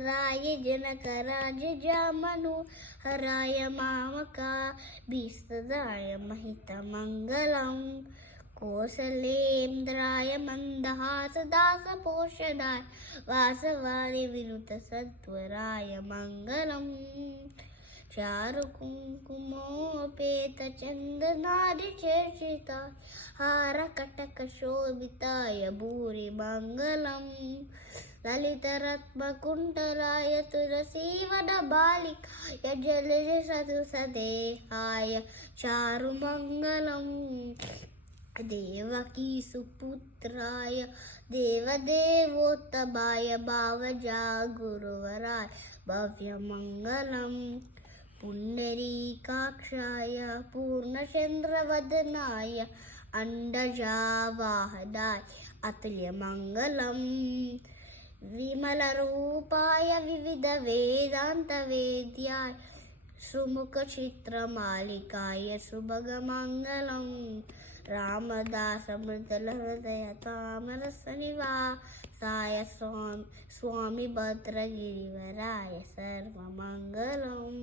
सूत्रधाराय जनकराजमनोहराय मामकाभीष्टदाय महितमङ्गलम् कौसलेन्द्राय मन्दहासदासपोषदाय वासवाय विनुतसत्वराय मङ्गलम् चारुकुङ्कुमोपेतचन्दनादिचर्चिताय हारकटकशोभिताय भूरिमङ्गलम् ललितरत्नकुण्डलाय तुलसीवनबालिकाय जलजसदुसदेहाय चारुमङ्गलम् देवकीसुपुत्राय देवदेवोत्तमाय भावजागुरुवराय भव्यमङ्गलम् पुण्डरीकाक्षाय पूर्णचन्द्रवदनाय अण्डजावाहनाय अतुल्यमङ्गलम् विमलरूपाय विविधवेदान्तवेद्याय सुमुखचित्रमालिकाय सुभगमङ्गलम् रामदासमृतहृदय तामरसनिवासाय स्वामी भद्रगिरिवराय सर्वमङ्गलम्